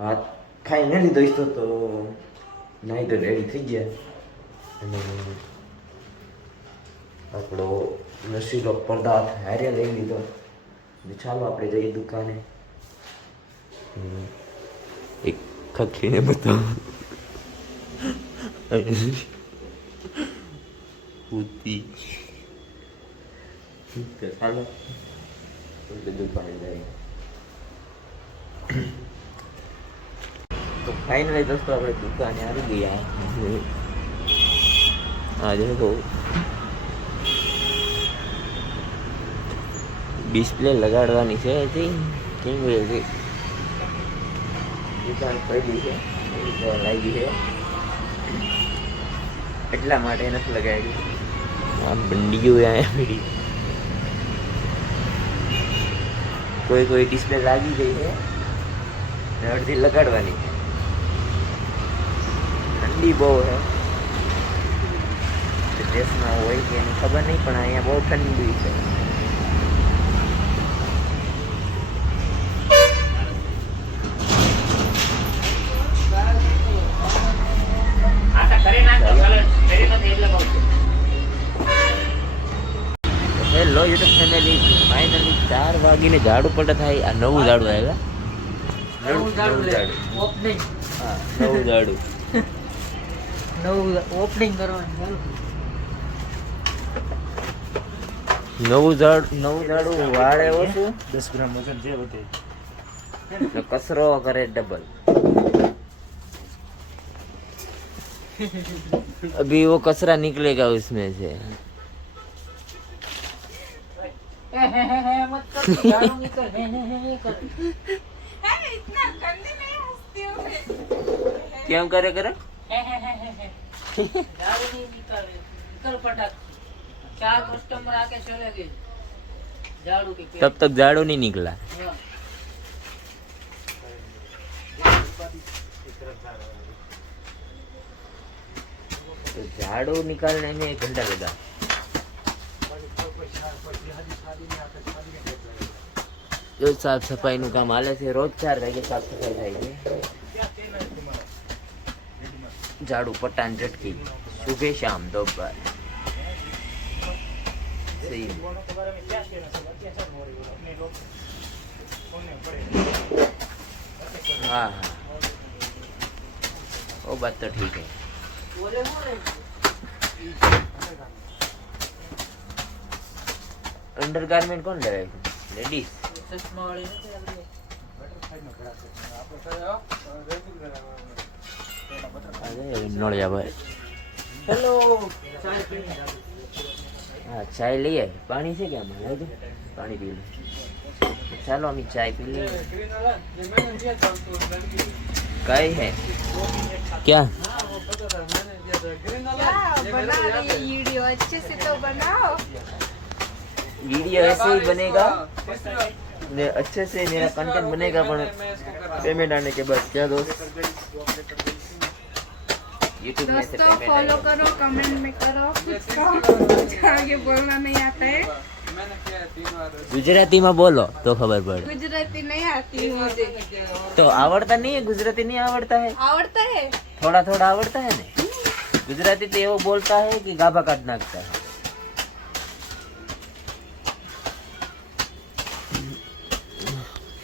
હા ફાઇનલી દોસ્તો તો નાઈ તો રેડી થઈ ગયા અને આપણો નશીલો પદાર્થ હારે લઈ લીધો. ચાલો આપણે જઈએ દુકાને. એક ખખીને બતાવો પૂતી ચાલો દુકાને જઈએ. તો ફાઇનલી દોસ્તો આપણે દુકાને આવી ગયા. આજે તો ડિસ્પ્લે લગાડવાની છે. હજી કેમ છે દુકાન પડી છે લાગી છે એટલા માટે નથી લગાડ્યું. આમ બંડીઓ અહીંયા પડી. કોઈ ડિસ્પ્લે લાગી ગઈ છે ને અડધી લગાડવાની છે. ઠંડી બહુ છે દેશમાં હોય કે એની ખબર નહીં પણ અહીંયા બહુ ઠંડી છે. હેલો યુટ્યુબ ફેમિલી, ફાઇનલી 4 વાગીને ઝાડુ પડે થાય. આ નવું ઝાડુ આવ્યા. નવું ઓપનિંગ કરવાનું. નવું ઝાડુ વાળે ઓછું 10 ગ્રામ વજન જે વધે તો કચરો કરે ડબલ. अभी वो कचरा निकलेगा उसमें से. क्या करे करे तब तक झाड़ू नहीं निकला. तो झाड़ू निकालने में 1 घंटा लगा. जो साफ सफाई નું કામ હાલે છે. રોજ 4 વાગે સાફ સફાઈ થાય છે. ઝાડુ પટાન ઝટકી સુબહ શામ दोपहर. सही. हाँ वो बात तो ठीक है. अंडरगारमेंट कौन ले रहा है? लेडीज. नोड़िया भाई हेलो हाँ चाय लिए. पानी से क्या मांगा है? पानी पी लो. चलो हम चाय पी ले. कई है क्या बना रही है वीडियो. अच्छे से तो बनाओ. वीडियो ऐसे ही बनेगा अच्छे से मेरा कंटेंट बनेगा पर पेमेंट आने के बाद. क्या दोस्त यूट्यूब में से पेमेंट फॉलो करो, कमेंट में करो. कुछ आगे बोलना नहीं आता है. गुजराती में बोलो तो खबर पड़े. गुजराती नहीं आती मुझे. तो आवड़ता नहीं है? गुजराती नहीं आवड़ता है? आवड़ता है थोड़ा थोड़ा आवड़ता है ना. गुजराती तो वो बोलता है कि गाभा काट नाखता है.